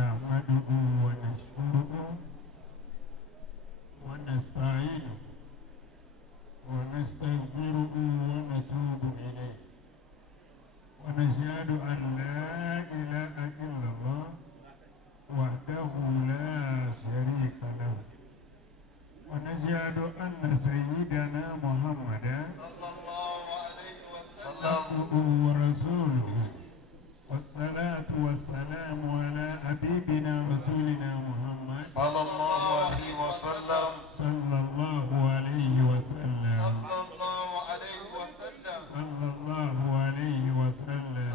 نحمده ونشكره ونستعينه ونستغفره ونتوب إليه ونشهد أن لا إله إلا الله وحده لا شريك له ونشهد أن سيدنا محمدا صلى الله عليه وسلم عبده ورسوله والصلاة والسلام على حبيبنا رسولنا محمد صلى الله عليه وسلم صلى الله عليه وسلم صلى الله عليه وسلم صلى الله عليه وسلم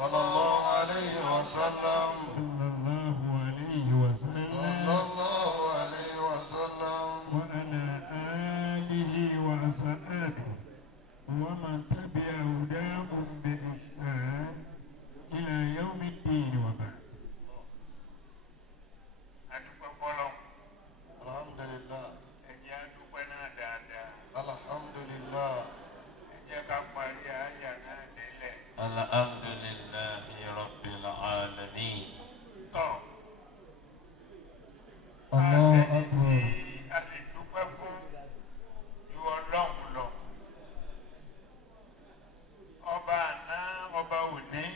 صلى الله عليه وسلم صلى الله عليه وسلم صلى الله عليه وسلم وعلى آله وأصحابه ومن تبع هداهم بإحسان إلى يوم الدين وبعد. الحمد لله الحمد لله الحمد لله رب العالمين. الله أكبر. Ọba àná, ọba òní,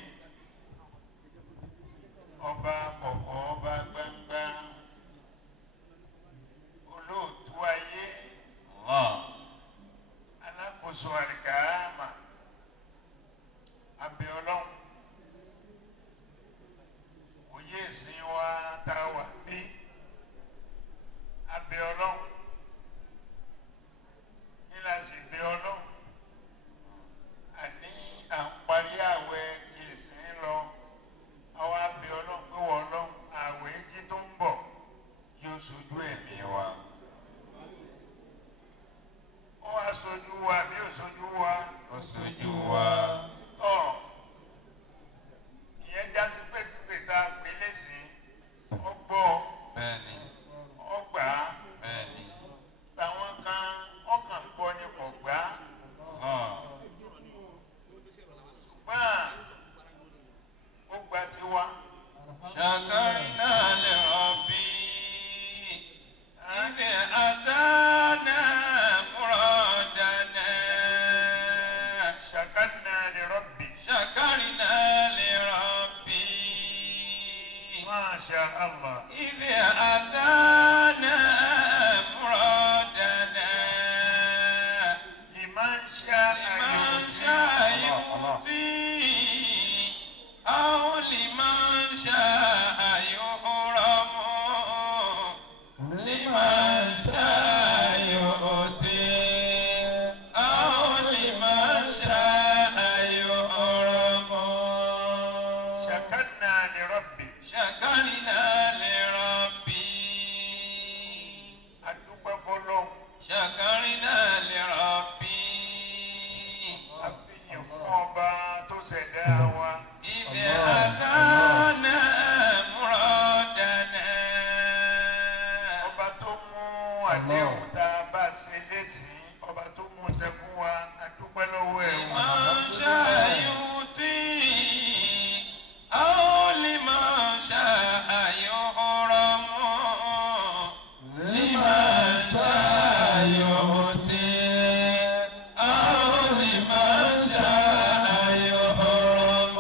ọba kọ̀kọ̀, ọba gbangba, olóòtú ayé, alákòóso àlìkàámà, abẹ Ọlọ́run, òye ìsìn wa tá a wà bí, abẹ Ọlọ́run, kí la sì bẹ Ọlọ́run. Àní à ń parí àwẹ̀ ìsìn lọ àwọn abẹ Ọlọ́run pé wọ́n Ọlọ́run àwẹ̀ jí tó ń bọ̀ yóò sojú ẹ̀mí wa. Ó wá sojú wa bí ó sojú wa. Ó sojú wa. Ìyẹn já sí pé pípé tá a pè lẹ́sìn ọgbọ́ Bẹ́ẹ̀ni. ọgbà Bẹ́ẹ̀ni. táwọn kan ọkàn gbọ́ ni kò gbà. Ó gba tiwa. شكرنا لربي إذ أتانا مرادنا. شكرنا لربي. شكرنا لربي ما شاء الله. إذ أتانا مرادنا. لمن شاء يؤتي أو لمن شاء يحرم. لمن شاء يؤتي أو لمن شاء يحرم. شكرنا لربي. شكرنا لربي. أدوك فلو. شكرنا لربي. أبي فوبا تسداوا. إذ أتانا مرادنا. Ọba tó mú àdéhùn tá a bá ṣe lẹ́sìn, ọba tó mú tẹ fún wa, a dúpẹ́ lọ́wọ́ ẹ̀ wọ́n. لمن شاء يؤتي أو لمن شاء يحرم. لمن شاء يؤتي أو لمن شاء يحرم.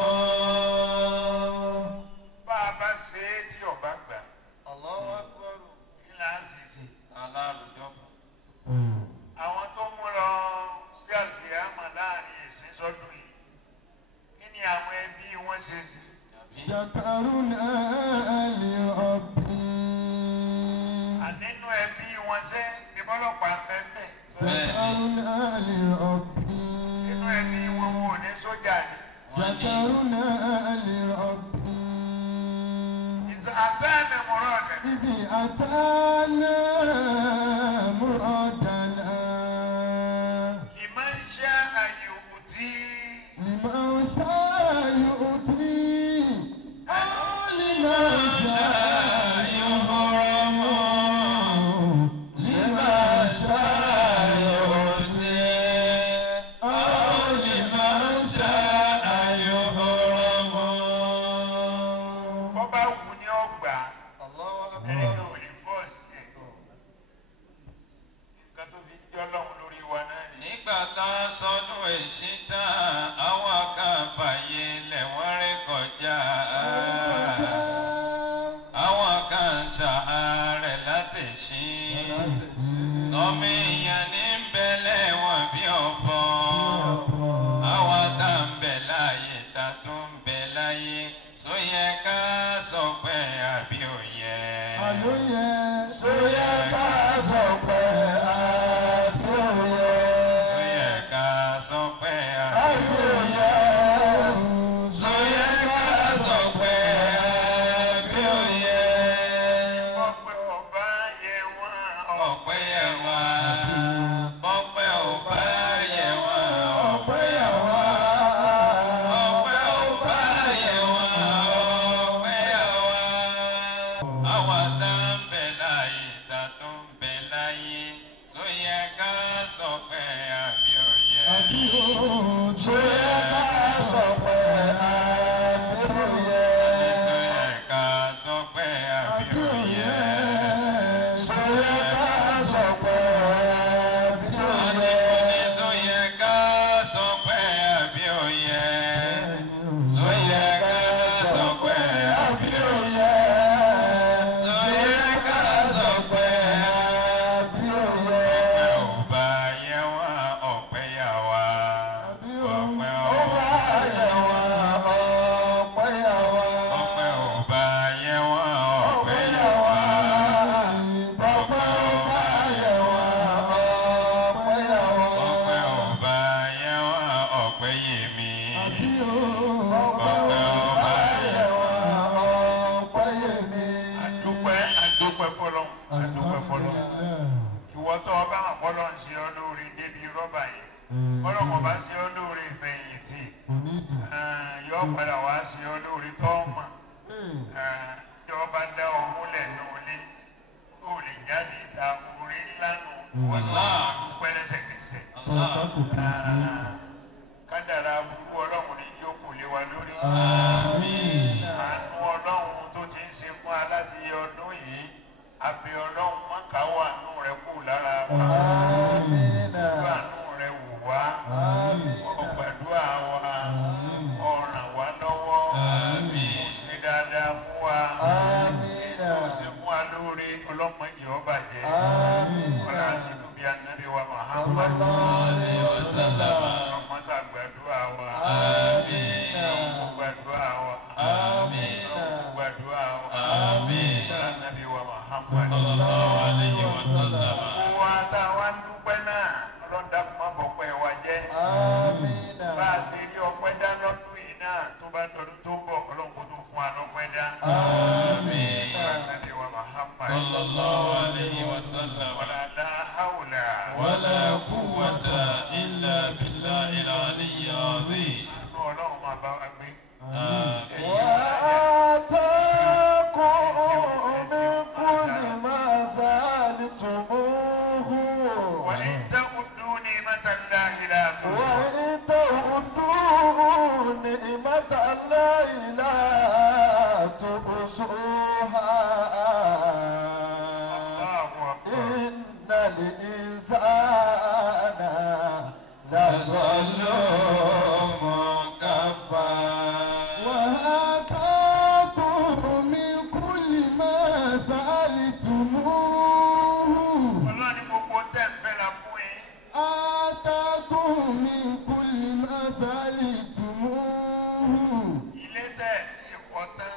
Bá a bá ṣe é tí ọba gbà, الله أكبر kí là ń ṣe sí? Àwọn tó mú lọ sí àlùkìyámà láàrin ìsìn sọ́dún yìí, kí ni àwọn ẹbí wọn ṣe sí? شكرنا لربي. Ànínú ẹbí wọn ṣe ìbọ́lọ́pàá bẹ́ẹ̀ شكرنا لربي. nínú ẹbí wọn wọn ò ní sójà ni. شكرنا لربي. Àtẹ́ẹ̀nì mọ̀rọ̀ ọ̀dẹ̀. إذ أتانا مرادنا. Liman sha'a yu'ti. لمن شاء يؤتي أو لمن شاء يحرم. لمن شاء يؤتي أو لمن شاء يحرم. Bọ́bá wù ní ọgbà. ṣítà àwọn kan fàyè lẹ̀ wọ́n rí kọjá. Àwọn kan ṣàárẹ̀ láti ṣí. Sọmi èèyàn ní bẹ̀lẹ̀ wọn bí ọ̀bọ. Àwọn tá ń bẹ láàyè tá tún ń bẹ láyé. Só yẹ ká sọ pé àbí ò yẹ. Àlóyè só yẹ ká sọ pé àbí ò yẹ. Só yẹ ká sọ pé àbí ò yẹ. Só yẹ ká sọ pé àbí ò yẹ. ọpẹ́ ọba yẹ wọ́n Ọpẹ́ yẹ wá. Ọpẹ́ ọba yẹ wá. Ọpẹ́ yẹ wá. Ọpẹ́ ọba yẹ wá. Ọpẹ́ yẹ wá. Àwọn tá ń bẹ láyé tá tún ń bẹ láyé. Só yẹ ká sọ pé àbí ò yẹ. Àbí ò só yẹ ká sọ pé àbí ò yẹ. Só yẹ ká sọ pé àbí ò yẹ. Só yẹ ká sọ pé àbí ò yẹ. Só yẹ ká sọ pé àbí ò yẹ. Só yẹ ká sọ pé àbí ò yẹ. Só yẹ ká sọ pé Àbí ò yẹ. ọpẹ́ ò bá yẹ wá ọpẹ́ yà wá. Ọpẹ́ ò bá yẹ wá. Ọpẹ́ ò bá yẹ wá ọpẹ́ yà wá. Ọpẹ́ ò bá yẹ wá. Ọpẹ́ ò bá yẹ wá ọpẹ́ yè mí. Ọpẹ́ ò bá yẹ wá. adúpẹ́ fọlọ́n adúpẹ́ fọlọ́n ìwọ tó ọba àpọ́lọ́ ń ṣe ọ́ lóore débi rọ́bà yẹn ọlọ́mọ bá ṣe ọ́ lóore ìfẹ̀yìntì yọ padà wá ṣe ọ́ lóore tọ́ọ̀mà yọ bá dá ọ múlẹ̀ nùlé ó lè jáde ta orí ńlá nù wọ́n náà dúpẹ́ lẹ́sẹ̀kẹsẹ̀ kádàrá burú ọlọ́run ní jókòó lé wa lórí àánú ọlọ́run tó ti ń ṣe fún wa láti ọdún yìí àbí ọlọ́run mọ́kàwọ́ àánú rẹ̀ kù lára wa ìlú àánú rẹ̀ wò wá ọgbàdúrà wa ọ̀ràn wa lọ́wọ́ ṣe dáadáa fún wa ó ṣe fún wa lóore ọlọ́mọ yìí ó bàjẹ́ ọlá àti dùbí ànábì wa Muhammad ọmọ ṣàgbàdúrà wa ọmọ gbàdúrà wa ọmọ gbàdúrà wa ànábì wa Muhammad. Wa tá a wá ń dúpẹ́ náà ọlọ́dà má bọ̀pẹ́ wa jẹ́. Bá a ṣe rí ọpẹ́ dá lọ́dún yìí náà tó bá tọdún tó bọ̀ ọlọ́run kó tó fún wa lọ́pẹ́ dá. Ànábì wa Muhammad. Wala la hawla. ولا قوة إلا بالله العلي العظيم. Àánú ọlọ́run máa bá wa gbé. وإن تعدوا نعمة الله لا تحصوها. الله أكبر. إن الإنسان لظلوم كفار وآتاكم من كل ما سألتموه Ọlọ́run ní gbogbo tẹ́ ń fẹ́ la fún yín. آتاكم من كل ما سألتموه Ilé tẹ́ ẹ̀ tí ì kọ́ tán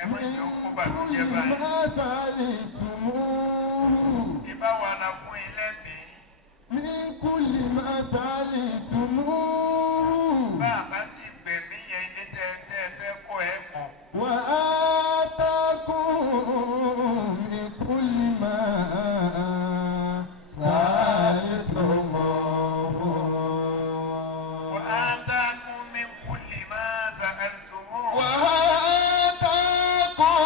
ẹ má jẹ́ ó kó bàlújẹ́ báyìí. ما سألتموه Ìbá wa la fún ilé mi. من كل ما سألتموه Bá a bá ti gbẹ̀mí yẹn ilé tẹ́ ẹ fẹ́ kọ́ ẹ kọ́. وآتاكم من كل ما سألتموه وآتاكم من كل ما سألتموه. وآتاكم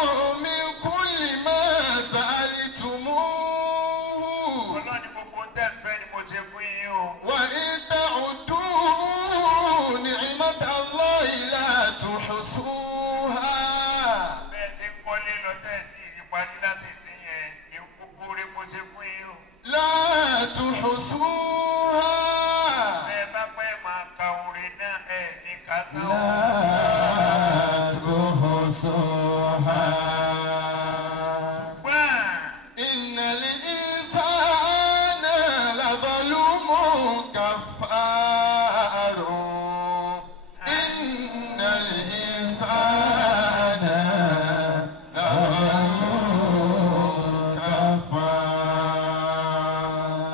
من كل ما سألتموه Ọlọ́run ní gbogbo tẹ́ ń fẹ́ ni mo ṣe fún yín o. وإن تعدوا نعمة الله لا تحصوها Bẹ́ẹ̀ ṣe ń kọ́lé lọ tẹ́ ẹ̀ tí ì rí parí láti sí yẹn ní gbogbo rẹ̀ mo ṣe fún yín o. لا تحصوها Bẹ́ẹ̀ bá pẹ́ يتراها إن الإنسان لظلوم كفار إن الإنسان لظلوم كفار.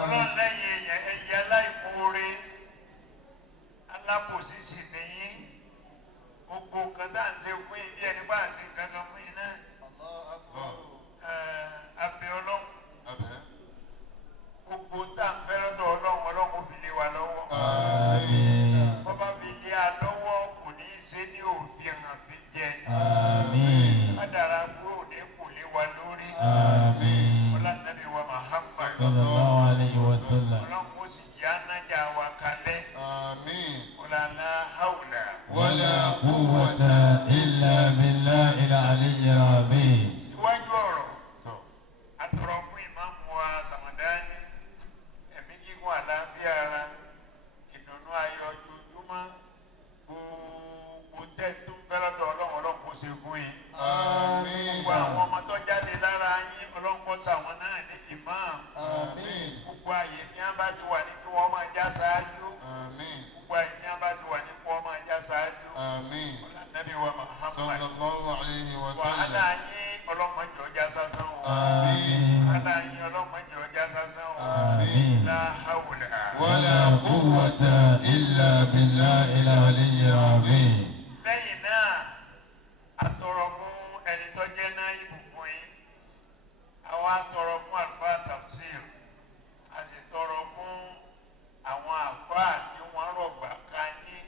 Ọlọ́run lẹ́yìn ẹ̀yẹ aláìmoore alábòsí sì nìyí gbogbo kan tá à ń ṣe fún yín bí ẹni bá à ń ṣe kankan fún yín náà. Abẹ́ Ọlọ́run gbogbo tá à ń fẹ́ lọ́dọ̀ Ọlọ́run Ọlọ́run fi lé wa lọ́wọ́. Bọ́bá fi lé a lọ́wọ́ kò ní í ṣe ní òfin hàn fi jẹ. Kádàrá kúrò ní kò lé wa lórí. Ọlá nàbí wa Muhammad. sallallahu alayhi wa sallam. Ọlọ́run ó sì yá nájà wa kalẹ̀. Ọlá la hawla. ولا قوة إلا بالله العلي العظيم. Síwájú ọ̀rọ̀ àtọ̀rọ̀ fún ìmáàmù wa Sàmàdánì ẹ̀mí gígùn àlàáfíà ara ìdùnnú ayọ̀ ojoojúmọ́ gbogbo tẹ́ tó ń fẹ́ lọ́dọ̀ Ọlọ́run Ọlọ́run kó ṣe fún yín. Gbogbo àwọn ọmọ tó jáde lára yín Ọlọ́run kó ṣàwọn náà ní ìmáàmù. Gbogbo àyè tí wọ́n bá ti wà ní kí wọ́n máa já ṣáájú. Gbogbo àyè tí wọ́n bá ti wà ní kí wọ́n máa já ṣáájú. Ọlá Nábì wa Muhammad. Wàhálà yín ọlọ́mọdé ọjà sásán o. Wàhálà yín ọlọ́mọdé ọjà sásán o. La hawla. ولا قوة إلا بالله العلي العظيم. Lẹ́yìn náà a tọrọ fún ẹni tó jẹ́ náà ibùkún yín. Àwa tọrọ fún àlùfáà tafsir. A sì tọrọ fún àwọn àlùfáà tí wọ́n rọ̀gbà ká yín.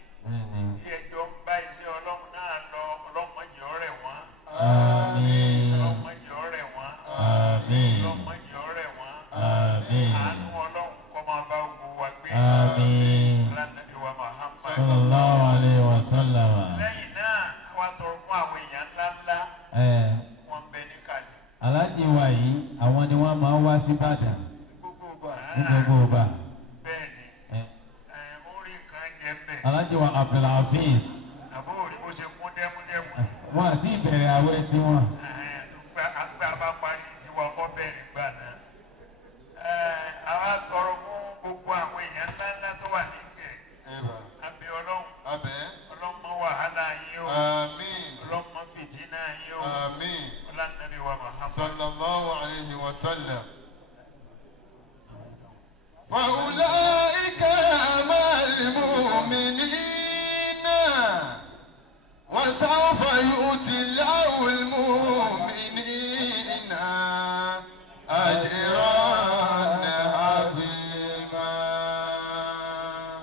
Tí ẹjọ́ ń bá iṣẹ́ Ọlọ́run náà lọ ọlọ́mọdé ọ̀rẹ́ wọn. Ọlọ́mọdé ọ̀rẹ́ wọn. Ọlọ́mọdé ọ̀rẹ́ wọn. Àánú Ọlọ́run kó máa bá gbogbo wa gbé. Ọlá Nábì wa Muhammad. sallallahu alayhi wa sallam. Lẹ́yìn náà àwa tọrọ fún àwọn èèyàn ńláńlá wọ́n bẹ ní kalẹ̀. aláàjì wa yìí àwọn ni wọ́n máa ń wá sí Ìbàdàn Gbogbo ní gbogbo ìgbà. bẹ́ẹ̀ ni orí kan jẹ́ bẹ́ẹ̀. aláàjì wa Abdulhafiz Àbúrò rí bó ṣe kún dẹ́múdẹ́mú ni. wọn àti ìbẹ̀rẹ̀ àwẹ̀ tiwọn. Àgbà bá parí tiwa kọ́ bẹ̀rẹ̀ gbà náà. Àwa tọrọ fún gbogbo àwọn èèyàn ńláńlá tó wà ní ìkẹ́. Abẹ́ Ọlọ́run Ọlọ́run mọ wàhálà yín o. Ọlọ́run mọ fìtínà yín o. Ọlá Nábì wa Muhammad. sallallahu alayhi wa sallam. فأولئك مع المؤمنين وسوف يؤتي الله المؤمنين أجرا عظيما.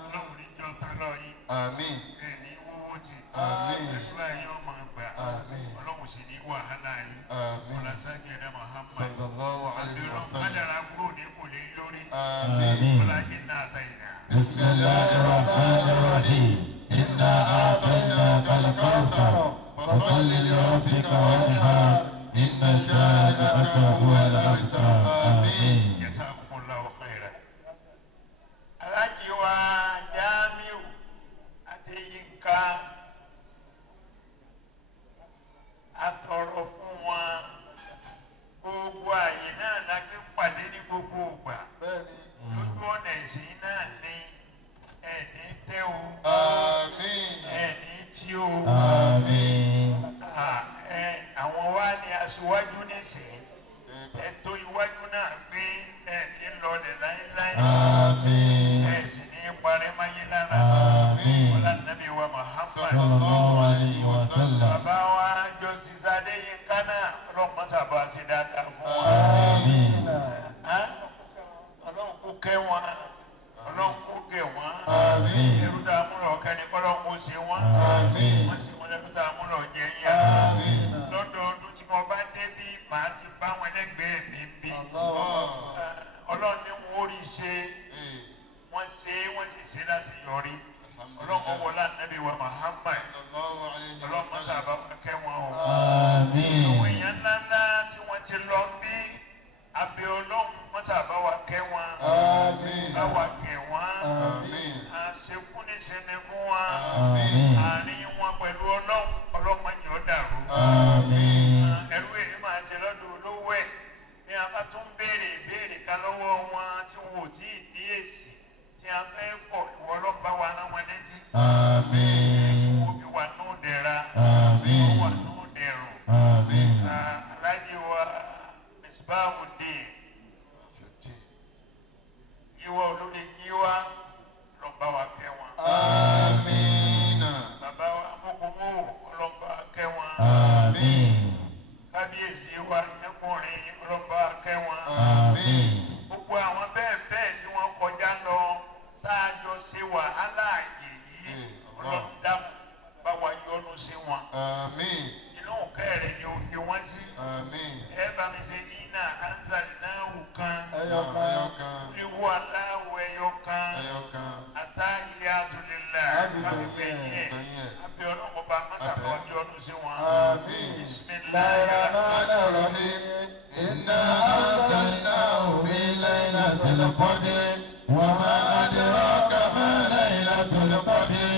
Ọlọ́run ní jọ́ tán lọ yín. Àmín. Ẹni wọ́wọ́ ti. Àmín. Ẹ̀dúrà yín ọmọ àgbà. Àmín. Ọlọ́run sì ní wàhálà yín. Àmín. Ọlọ́sàgì ẹ̀dá Muhammad. sallallahu alayhi wa sallam. Kádàrá kúrò ní kò lè lórí. Àmín. Ọlá iná àtàyìnà. بسم الله الرحمن الرحيم إنا أعطيناك الكوثر فصل لربك وانحر إن شانئك هو الأبتر. آمين. Jazakumullahu khairan. Alhaji wa Jamiu Adéyínká atọrọ fún wọn gbogbo àyè náà lágbé pàdé ní gbogbo ìgbà lójú ọ̀nà ìsìn náà ní ẹ̀ní tẹ́ o ẹ̀ní tí o àwọn wa ni aṣíwájú nísìnyí ẹ̀tọ́ iwájú náà gbé ẹ̀ní lọlẹ̀ láéláé ẹ̀sìn ní parí máyé lára ọ̀là Nábì wa Muhammad. sallallahu alayhi wa sallam. Bàbá wa jọ sísá Adéyínká náà ọlọ́run sábà ṣe dáadáa fún wa. Ọlọ́run kó kẹ́ wọn, ọlọ́run kó gẹ̀ wọ́n. Ẹrú tá a mú lọ kẹ́ni kọ́lọ́run kó ṣe wọ́n. Wọ́n sì wọ́n lẹ́rú tá a mú lọ jẹ yá. Lọ́dọọdún tí mo bá débí màá ti bá wọn lẹ́gbẹ̀ẹ́ mi bí. Ọlọ́run ní wọn ó rí ṣe, wọ́n ṣe wọ́n sì ṣe láti yọrí. Ọlọ́run wọlé Ànábì wa Muhammad. Ọlọ́run mọ́sá bá wa kẹ́ wọn o. Àwọn èèyàn ńláńlá tí wọ́n ti lọ bí abẹ́ Ọlọ́run mọ́sá bá wa kẹ́ wọn. Bá wa gẹ̀ wọ́n. Àṣekú ní sinmi fún wọn. Àárín wọn pẹ̀lú Ọlọ́run Ọlọ́run má jẹ́ ó dàrú. máa ṣe lọ́dún olówó ẹ̀ ní a bá tún béèrè ìbéèrè kan lọ́wọ́ wọn tí wọn ò tí ì ní èsì tí a fẹ́ pọ̀ ìwọ ọlọ́ba wa rán wọn létí. Àmín. Omi wà nù dẹ̀ra. Àmín. Wọ́n wà nù dẹ̀rùn. Àmín. Aláàjì wa Misbahudeen. Yíwá olórí yíwá lọ́ba wa kẹ́ wọn. Àmín. Bàbá wa Amokomo ọlọ́ba kẹ́ wọn. Àmín. Kábíyèsí wa Ìyẹ́kùnrin ọlọ́ba kẹ́ wọn. Àmín. Gbogbo àwọn bẹ́ẹ̀ bẹ́ẹ̀ tí wọ́n kọjá lọ tá a jọ ṣe wàhálà ààyè yìí ọlọ́dàmù bá wa yọ́nú sí wọn. Àmín. Inú kẹrẹ ni o fi wọ́n sí. Àmín. Ẹ bá mi ṣe iná anzalnahu kan. Ẹyọkan. Olúwo aláwọ̀ ẹyọkan. Ẹyọkan. Attahiyatu lillah. Bámi gbẹ̀yìn ẹ̀. Abẹ́ ọlọ́mọ bá Másàkọ́ yọ́nú sí wọn. Àmín. Bismillahirrahmanirrahim. إنا أنزلناه في ليلة القدر وما أدراك ما ليلة القدر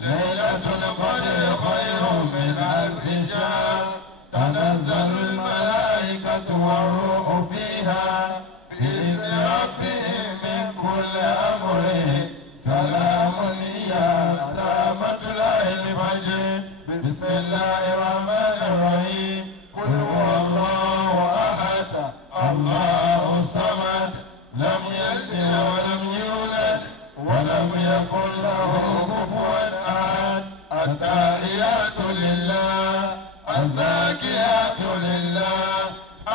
ليلة القدر خير من ألف شهر تنزل الملائكة والروح فيها بإذن ربهم من كل أمر سلام هي حتى مطلع الفجر بسم الله الرحمن الرحيم قل هو الله أحد الله الصمد لم يلد ولم يولد ولم يكن له كفوا أحد التحيات لله الزاكيات لله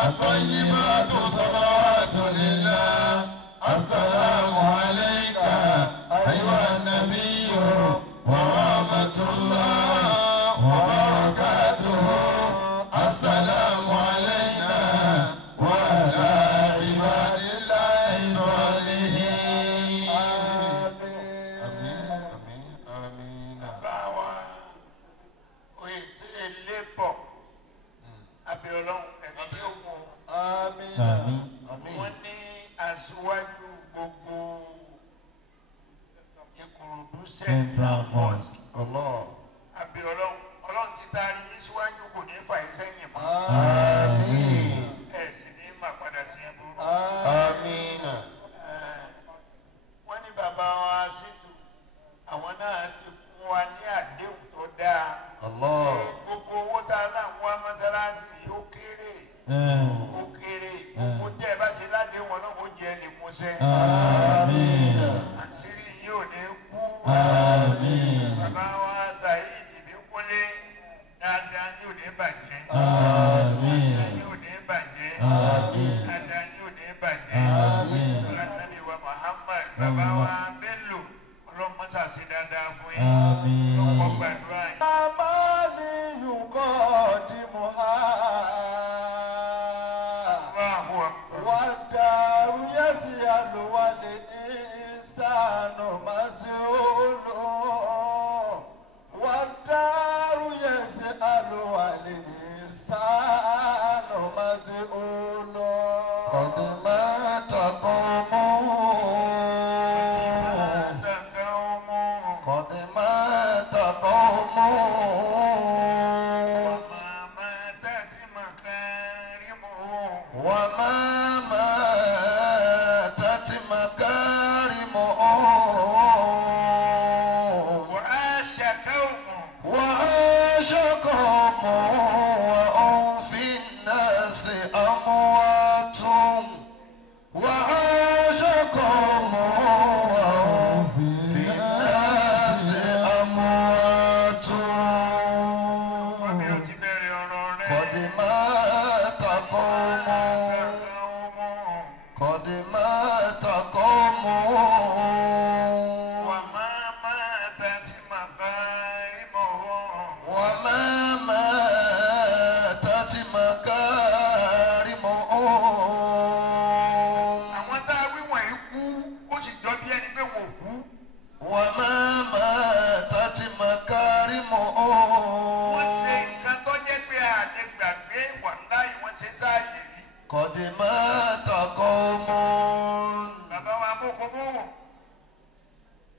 الطيبات صلوات لله السلام عليك أيها النبي ورحمة الله وبركاته السلام علينا وعلى عباد الله الصالحين آمين آمين Bàbá wa oyè tí ẹ lé bọ̀. Abẹ́ ọlọ́run ẹ̀mí yóò mú. آمين Wọ́n ní aṣíwájú gbogbo Ìkòròdú Central Mosque. الله Abẹ́ ọlọ́run ti taari yín síwájú kò ní fà yín sẹ́yìn mọ́. آمين Ẹ sì ní máa padà sí ẹ̀bùrú. آمين Wọ́n ní bàbá wa ṣètò àwọn náà ti fún wa ní àdéhùn tó dáa. الله Gbogbo owó tá a náà ń wá mọ́sálásí yìí ó kéré. Ó kéré. Gbogbo tẹ́ ẹ bá ṣe ládéhùn ọlọ́run ó jẹ́ lè múṣẹ́. آمين Àṣírí yìí ò ní kú. آمين Bàbá wa Saheed Ìbíkúnlé dáadáa yìí ò ní bàjẹ́. آمين Dáadáa yìí ò ní bàjẹ́. آمين Dáadáa yìí ò ní bàjẹ́. آمين Ọlọ́nàbí wa Muhammad bàbá wa Bello ọlọ́mọ́sà sí dáadáa fún yín. آمين Ọ̀pọ̀ gbàdúrà yín. Allahu Akbar. والدار يسأل والإنسان مسؤول والدار يسأل والإنسان مسؤول قد مات قوم قد مات قوم وما ماتت مكارمهم وعاش قوم وهم في الناس أموات وعاش قوم وهم في الناس أموات قد مات قوم قد مات قوم وما ماتت مكارمهم Àwọn tá a wí wọ̀nyí kú, ó sì jọ bí ẹni pé wọn ò kú. وما ماتت Wọ́n ṣe مكارمهم nǹkan tó jẹ́ pé àlè gbàgbé wàláhì wọ́n ṣe sáàyè yìí. قد مات قوم Bàbá wa Amokomo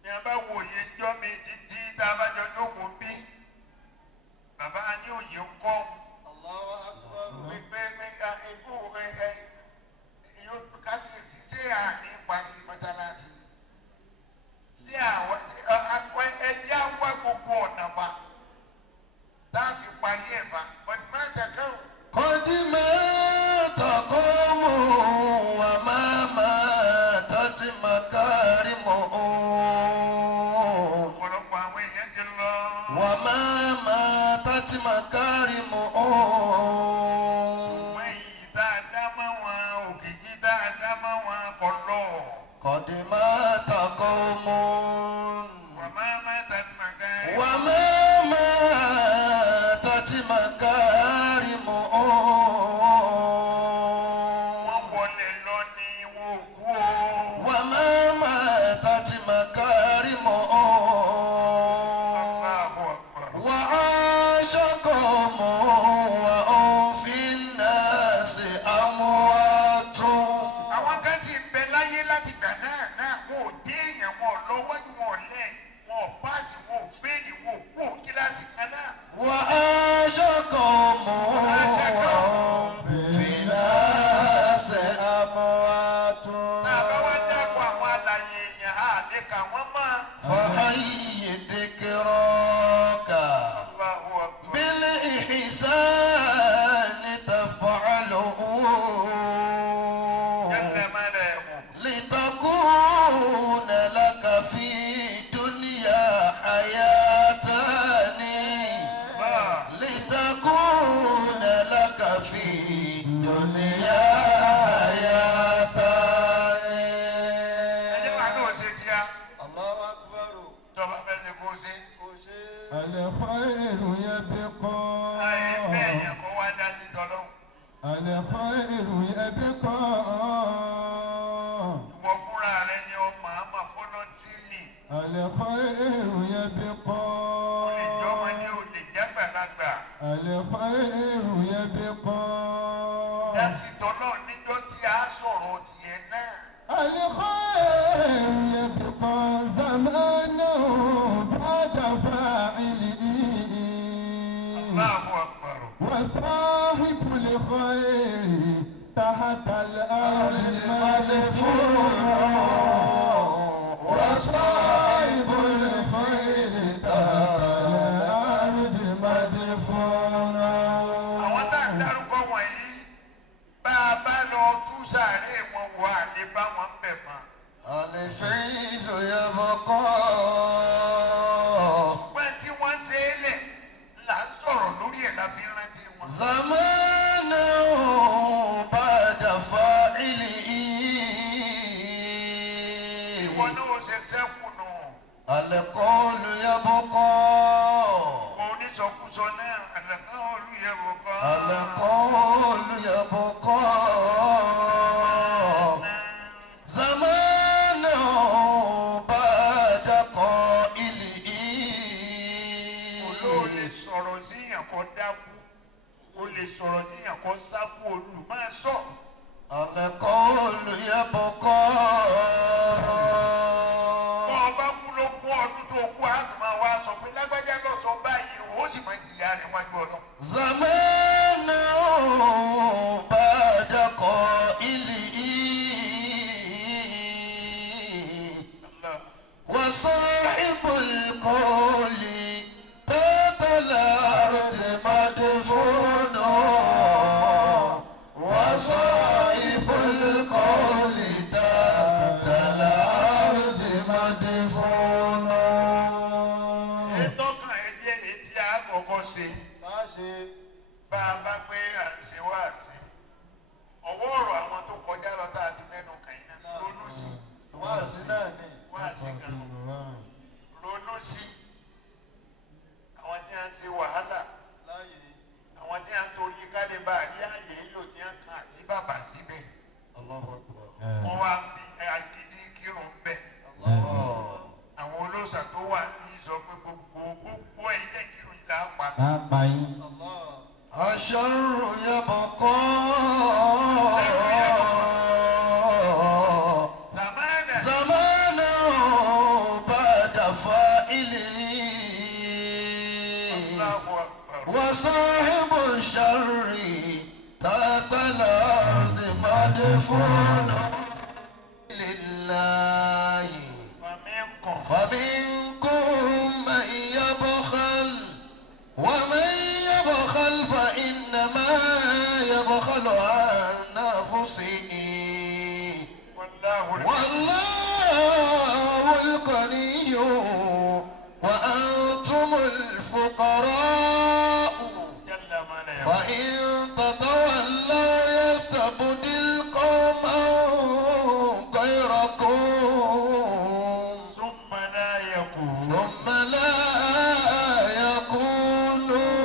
ni a bá wo òye jọ́ mi títí tá a bá jọ jókòó bí. Bàbá ní òye ń kọ́ الله أكبر wípé في الدنيا حياتان. ẹjẹ́ wà ló ṣe tíya الله أكبر tọ́ba fẹ́ ṣe kó ṣe. الخير يبقى ayé bẹ́ẹ̀ yẹn kó wá dá sí tọ́lọ́. الخير يبقى ìwọ fúnra rẹ ni ó máa ma fọ́lọ́ntìrì. الخير يبقى o lè jọmọ ní o lè jágbàlagbà. الخير يبقى dá sí tọ́lọ́ níjọ́ tí a sọ̀rọ̀ tiẹ̀ náà. الخير يبقى زمانه بعد فاعله Allahu Akbar. وصاحب الخير تحت الأرض مدفون وصاحب الخير تحت الأرض مدفون. àwọn tá à ń dárúkọ wọ̀nyí bá a bá lọ tú sàárè wọn wọ àlè bá wọn bẹ̀ mọ́. الفيل يبقى ṣùgbọ́n tí wọ́n ṣe é lẹ̀ là ń sọ̀rọ̀ lórí ẹ̀ la fi rántí wọn. زمانه بعد فاعله. ìwọ náà ó ṣe sẹ́kù nù. القول يبقى oníṣọkúsọ náà àlàkà olùyẹ̀wò kan. القول يبقى زمانه بعد قائله. olóòlè sọ̀rọ̀ síyàn kó dákú o lè sọ̀rọ̀ síyàn kó sákú olù máa sọ. القول يبقى bọ́ ọba kú ló kú ọdún tó kú àtùmọ̀ wa sọ pé lágbájá lọ sọ báyìí ó sì máa jìyà rẹ̀ wájú ọ̀nà. زمانه بعد قائله. وصاحب القول تحت الأرض مدفون. وصاحب القول تحت الأرض مدفون. ètò kan ẹ̀jẹ̀ etí àkọ́kọ́ ṣe bá a bá pé à ń ṣe wá sí ọwọ́ ọ̀rọ̀ àwọn tó kọjá lọ tá a ti mẹ́nu kàn yín náà ronú sí wá sí kan ronú sí àwọn tí a ń ṣe wàhálà àwọn tí a ń torí kálí bá a rí ààyè ìlò tí a ń kan àti bàbá síbẹ̀ wọ́n wá fi agídí kírun bẹ̀ àwọn olóòṣà tó wà ní sọ pé gbogbo ẹ̀jẹ̀ kírun yìí là á pa. الشر يبقى زمانه بعد فاعله. وصاحب الشر تحت الأرض مدفون لله. فمنكم من يبخل ومن يبخل فإنما يبخل عن نفسه. والله الغني وأنتم الفقراء. وإن تتولوا يستبدل قوما غيركم ثم لا يكونوا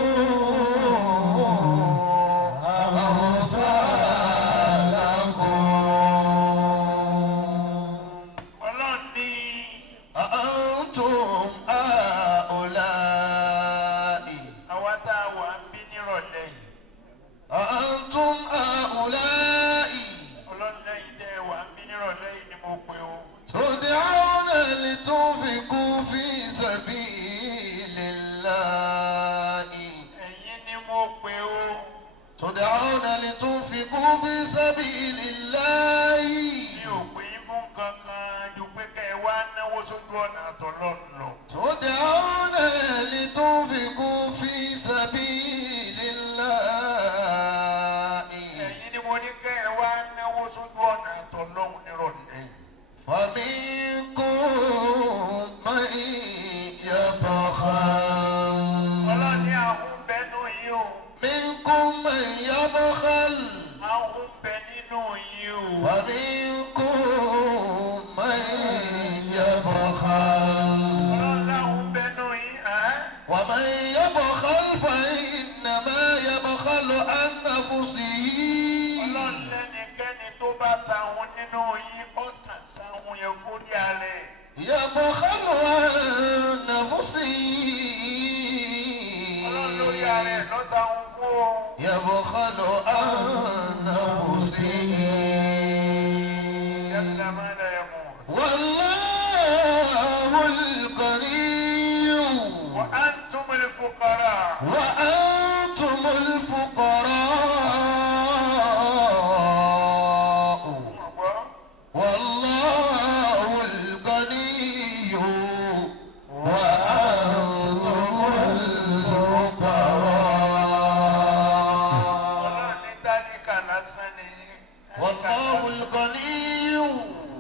أأنتم هؤلاء أأنتم هؤلاء تدعون لتنفقوا في سبيل الله. تدعون لتنفقوا في سبيل الله. تدعون لتنفقوا في سبيل الله. فمنكم من يبخل منكم من يبخل يبخل àwọn ń bẹ nínú yín o. ومنكم من يبخل ọlọ́run ń bẹ nínú yín. ومن يبخل فإنما يبخل عن نفسه ọlọ́run lẹ́nikẹ́ni tó bá sahun nínú yín ó kàn sahun yẹn fúri alẹ́. يبخل عن نفسه ọlọ́run lórí alẹ́ ló sahun fún o. يبخل عن نفسه yẹ́nìlá máa ń lẹ̀ mú. والله الغني وأنتم الفقراء. وأنتم الفقراء والله الغني وأنتم الفقراء والله الغني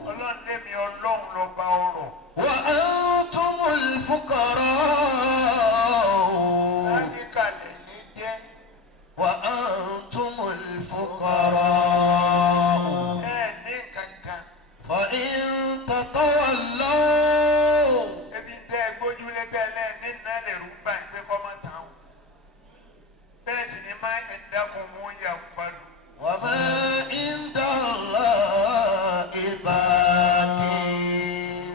ọlọ́run lèmi ọlọ́run ló bá ọrọ̀. وأنتم الفقراء tálíkà lèyí jẹ́. وأنتم الفقراء ẹ ní kankan. فإن تتولوا ebi tẹ gbójúlé tẹ́lẹ̀ nínú ẹlẹ́rú gbà ń pé kọ́ máa tàn. bẹ́ẹ̀ sì ni máa ń dákun mú yà fàlù. وما عند الله باقي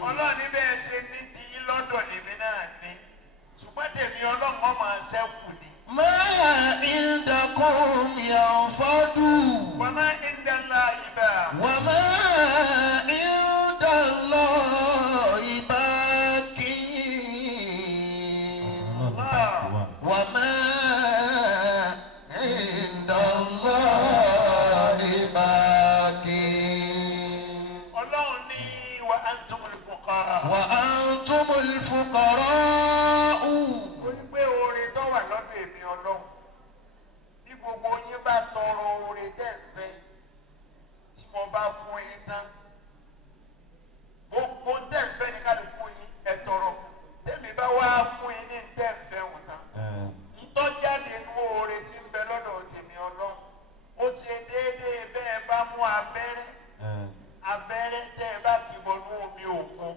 ọlọ́run ní bẹ́ẹ̀ ṣe ní di lọ́dọ̀ lèmi náà ní. ṣùgbọ́n tèmi ọlọ́run ọmọ ṣẹ́kù ni. ما عندكم ينفد wàmá ìdánlá ibà. وما عند الله باقي وما عند الله باقي ọlọ́run ní wa antumul fuqara. وأنتم الفقراء ó ní pé oore tó wà lọ́dọ̀ èmi ọlọ́run bí gbogbo yín bá tọrọ oore tẹ́ ń fẹ́ tí mo bá fún yín tán gbogbo tẹ́ ń fẹ́ ní kálukú yín ẹ tọrọ tẹ́mi bá wá fún yín ní tẹ́ ń fẹ́ wọn tán ntọ́jáde nu oore tí ń bẹ lọ́dọ̀ tèmi ọlọ́run ó ti déédéé bẹ́ẹ̀ bá mú abẹ́rẹ́ tẹ́ ẹ bá kì í bọ̀ nú omi òkun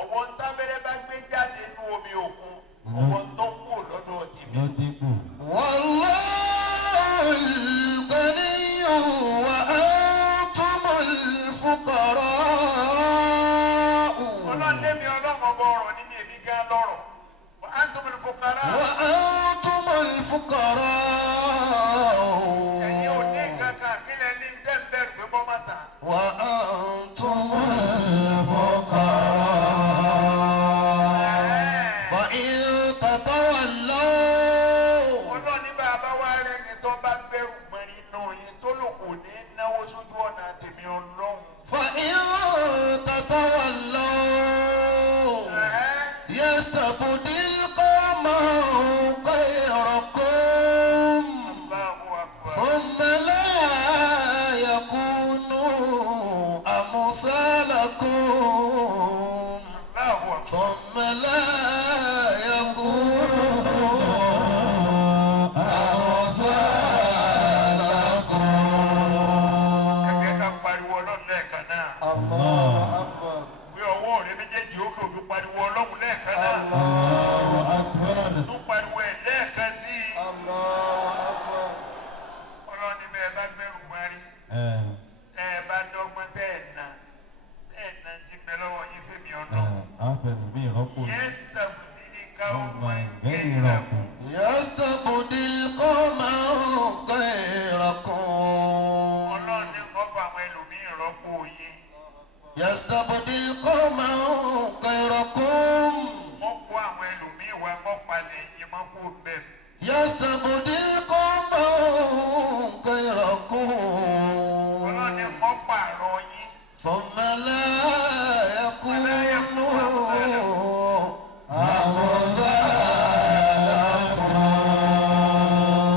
ọ̀wọ́ ntábẹ́rẹ́ bá gbé jáde nú omi òkun ọ̀wọ́ tó kú lọ́dọ̀ tèmi. والله الغني وأنتم الفقراء ọlọ́run lémi ọlọ́run ọba ọ̀rọ̀ nínú èmi gan lọ́rọ̀ wa antumul fuqara. وأنتم الفقراء ẹ̀yin ò ní kankan kílẹ̀ ní tẹ́ǹbẹ̀rù pé bọ́ má ta. وأنتم الفقراء فإن تتولوا ọlọ́run ní bàbá wa rẹ̀ ní tó bá gbẹ̀rù gbọ̀n nínú yín tó lò kò ní náwó sójú ọ̀nà tèmi ọlọ́run. فإن تتولوا يستبدل قوما غيركم Allahu akbar. ثم لا يكونوا أمثالكم Allahu akbar. ثم لا يكونوا أمثالكم Ẹ̀jẹ̀ ká pariwo ọlọ́run lẹ́ẹ̀kan náà. الله أكبر Gbé ọwọ́ rẹ méjèèjì ó kò fi pariwo ọlọ́run lẹ́ẹ̀kan náà. الله أكبر Tún pariwo ẹ̀ lẹ́ẹ̀kan sí i. الله أكبر Ọlọ́run ní bẹ́ẹ̀ bá gbẹ̀rù gbọ́n rí. Ẹ bá dọ́gbọ́n tẹ́ ẹ̀ na ti bẹ lọ́wọ́ yín fẹ́mi ọlọ́run. Yes, tàbí káwọn غيركم. يستبدل قوما غيركم Ọlọ́run ní kọ́ fún àwọn ẹlòmíì rọ́pò yín. يستبدل قوما غيركم Wọ́n kó àwọn ẹlòmíì wá kọ́ palẹ̀ yín mọ́ kó bẹ́ẹ̀. يستبدل قوما غيركم Ọlọ́run ní kọ́ pààrọ̀ yín. ثم لا يكونوا أمثالكم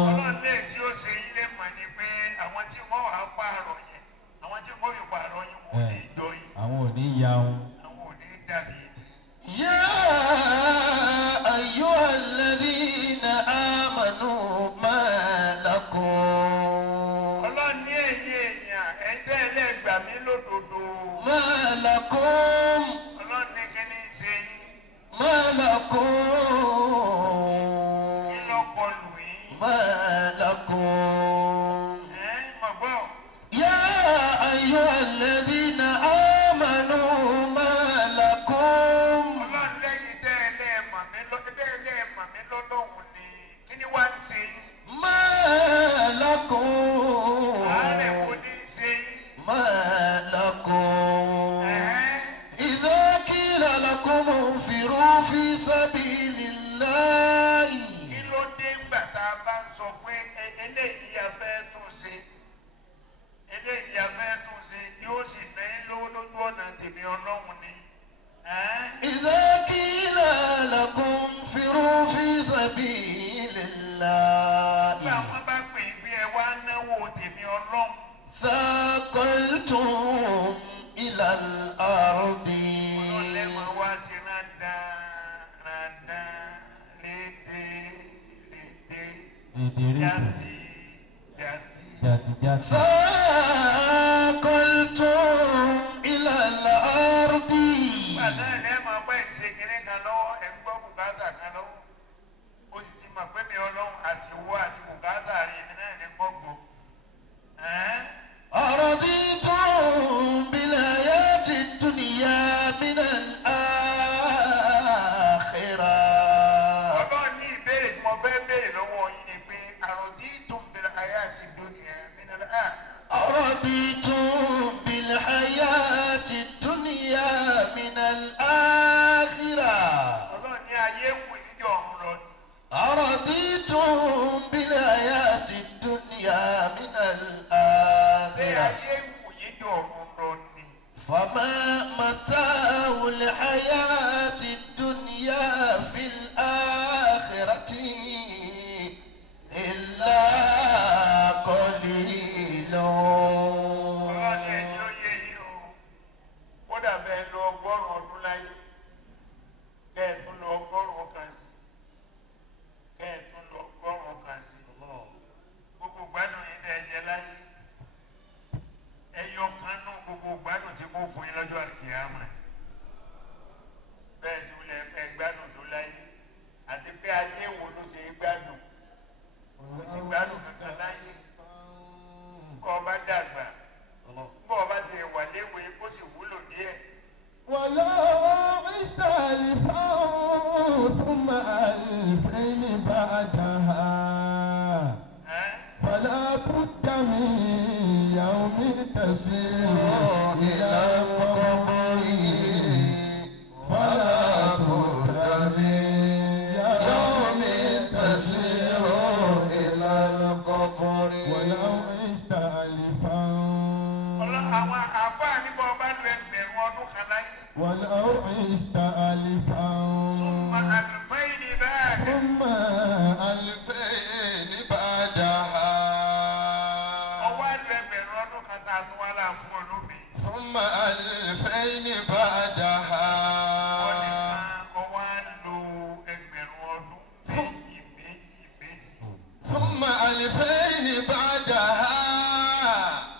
Ọlọ́run lè tí ó ṣe ilé mọ̀ ni pé àwọn tí wọ́n wà pààrọ̀ yẹn àwọn tí wọ́n fi pààrọ̀ yín wọ́n ní ìjọ yín àwọn ò ní ya wọn. àwọn ò ní dàbí ti. يا أيها الذين آمنوا ما لكم ọlọ́run. ثاقلتم إلى الأرض ọlọ́lẹ̀ máa wá sí rádá lédè jàtì. ثاقلتم إلى الأرض bàtà ilẹ̀ máa bá ìṣe kínní kan lọ́wọ́ ẹ̀ ń gbọ́ bùkátà kan lọ́wọ́ ó sì ti mọ̀ pé mi ọlọ́run àti wọ́ àti bùkátà rí mi náà ní gbọ́gbọ́. أرضيتم بالحياة الدنيا من الآخرة. ọlọ́run ní ìbéèrè tí mo fẹ́ béèrè lọ́wọ́ yín ni pé أرضيتم بالحياة الدنيا من الآخرة. أرضيتم بالحياة الدنيا من الآخرة. ọlọ́run ní ayé wù ìjọ ọ̀run lọ ni. أرضيتم بالحياة الدنيا من ṣé الآخرة. ayé wù ìjọ ọ̀run lọ ni. فما متاع الحياة الدنيا في الآخرة إلا قليل. ọlọ́run ní ẹni ó yé yín o kódà bẹ́ẹ̀ lọ ọgọ́rùn-ún ọdún láyé bẹ́ẹ̀ tún lọ ọgọ́rùn-ún kan sí bẹ́ẹ̀ tún lọ ọgọ́rùn-ún kan sí gbogbo gbádùn yìí tẹ́ ẹ jẹ láyé ẹyọ kan nú gbogbo gbádùn tí kò fún yín lọ́jọ́ àkíyàmá bẹ́ẹ̀ tí wọ́n lè fẹ́ gbádùn tó láyé àti pé ayé wo ló ṣe é gbádùn kò sí gbádùn kankan láyé kọ́ ọba dàgbà kọ́ ọba ti wà léwe kó sì wúlò díẹ̀. ولو عشت ألفا ثم ألفين بعدها فلا بد من يوم تسير إلى القبر. فلا بد من يوم تسير إلى القبر. ولو عشت ألفا àwọn àfáà nígbà ọba lu ẹgbẹ̀rún ọdún kan láyé. ولو عشت ألفا ثم ألفين بعد. ثم ألفين بعدها ọwọ́ lu ẹgbẹ̀rún ọdún kan tá a tún wá láà fún olómi. ثم ألفين بعدها wọ́n ní ká ọwọ́ lu ẹgbẹ̀rún ọdún méjì. ثم ألفين بعدها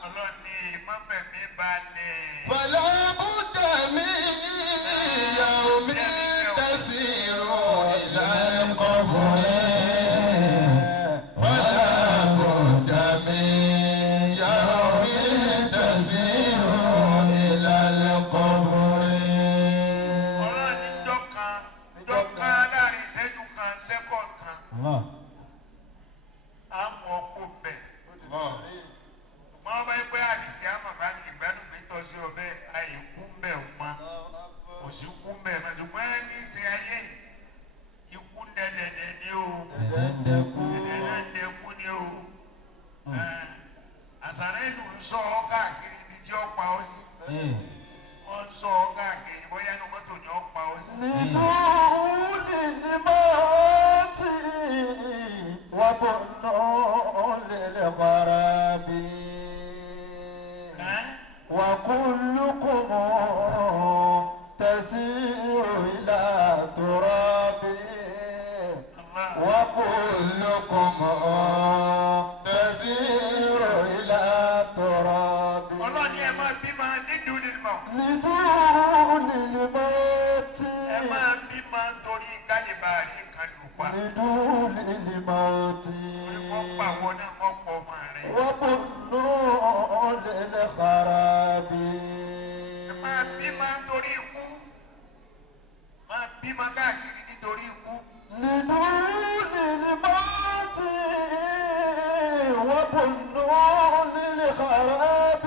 ọlọ́ni mọ́fẹ̀mí balẹ̀. فلا بد من يوم تسير إلى القبر. فلا بد من يوم تسير إلى القبر. ọlọ́ni jọ́kan láàrin ìṣẹ́jú kan sẹ́kọ̀ọ̀d kan á mú ọkọ̀ bẹ̀. ṣùgbọ́n ọba ẹgbẹ́ àdìgí àmàbá ní ìgbádùn pé tọ́sí ọbẹ̀ àyè kú mbẹ̀ mọ́ kò sí kú mbẹ̀ mọ́ ṣùgbọ́n ní ti ayé ikú dẹ́dẹ́dẹ́ ni o dẹ́dẹ́dẹ́kú ni o àṣàrẹ́ ìlú ń sọ ọ́ káàkiri ibi tí ó pa ọ́ sí wọ́n ń sọ ọ́ káàkiri bóyá inú mọ́tò ni ó pa ọ́ sí. لدول الموت وبنون للغراب وكلكم تسير إلى تراب وكلكم تسير إلى تراب. ọlọ́ni ẹ máa bímọ nídùú ni mọ̀. لدول الموت ẹ máa bímọ torí kálíbàárì kan lù pa. لدول الموت orí kọ́ pa àwọn náà kọ́ pọ̀ ọmọ rẹ̀. وبنون للخراب. ẹ máa bímọ torí ikú máa bímọ káàkiri nítorí ikú. لدول الموت وبنون للخراب.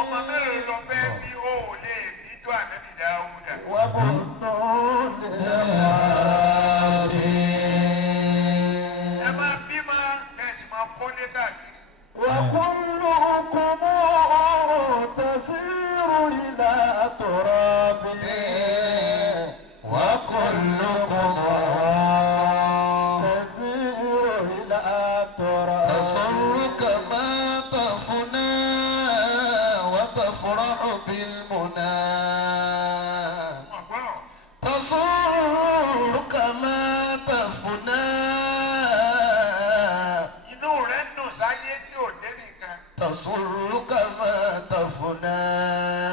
ọmọ mẹ́rin lọ fẹ́ bí ó ò lè bí tó ànábì Dáúdà. وبنون للخراب. ẹ máa bímọ kẹ́sì máa kọ́lé káàkiri. وكلكم تفرح بالمنى ọgbọ́n تصرك ما تفنى inú rẹ̀ ń dùn sáyé tí ò dé nìkan تصرك ما تفنى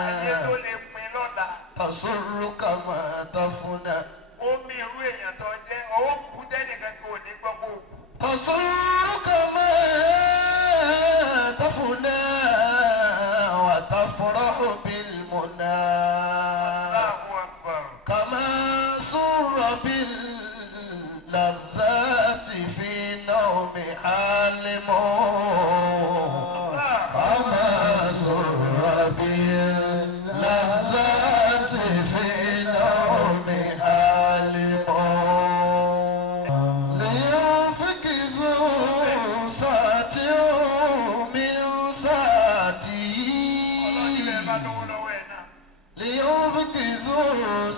ayé tó lè pin lọ́la تصرك ما تفنى omi irú èèyàn tó jẹ́ ọwọ́ kú dẹ́nìkan kí ò ní gbọ́ kó kú. تصرك ما تفنى وتفرح بالمنى Allahu Akbar. كما سر باللذات في نوم حالم كما سر باللذات في نوم حالم لينفق ذو ساعة من ساعته Ọlọ́run ilẹ̀ bá lówó lọ́wọ́ ẹ̀ náà. لينفق ذو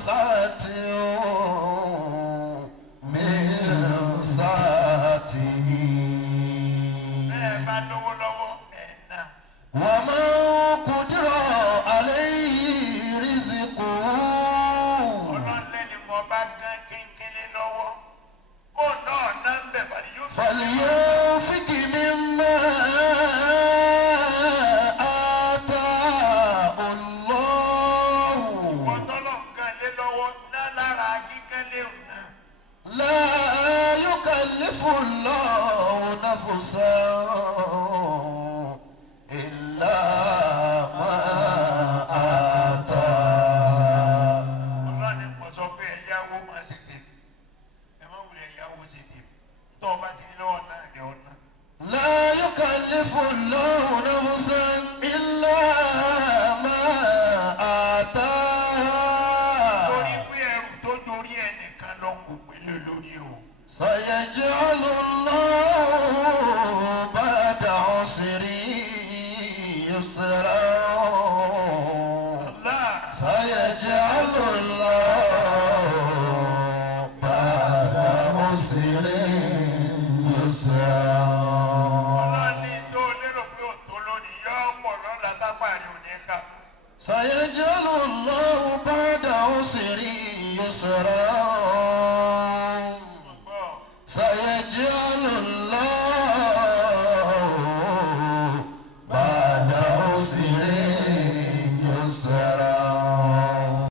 ساعة من ساعته Bẹ́ẹ̀ bá lówó lọ́wọ́ ẹ̀ náà. ومن قدر عليه رزقه Ọlọ́run lẹ́ni mo bá gán kínkínní lọ́wọ́. Kó náà ná ń bẹ̀ fàdí yóò fi. فلينفق مما آتاه الله Wọ́n tọ́lọ̀ gan lé lọ́wọ́ ná lára kíkán léwu náà. لا يكلف الله نفسا إلا ما آتاه Ọlọ́run ni mo sọ pé ẹ̀yáwó máa ṣe tèmi. Ẹ má wulẹ̀ ẹ̀yáwó ṣe tèmi. Tọ́ ọ bá ti ní lọ́wọ́ náà ni ọ̀nà. لا يكلف الله نفسا إلا ما Torí آتاه pé ẹrù tó dorí ẹnìkan lọ kò gbélé lórí o. سيجعل الله بعد عسر يسرا Allah. سيجعل الله بعد عسر يسرا Ọlọ́ni tó lérò pé ò tó lónìí yọ ọ̀pọ̀ lọ́la tápàrí òní ká. سيجعل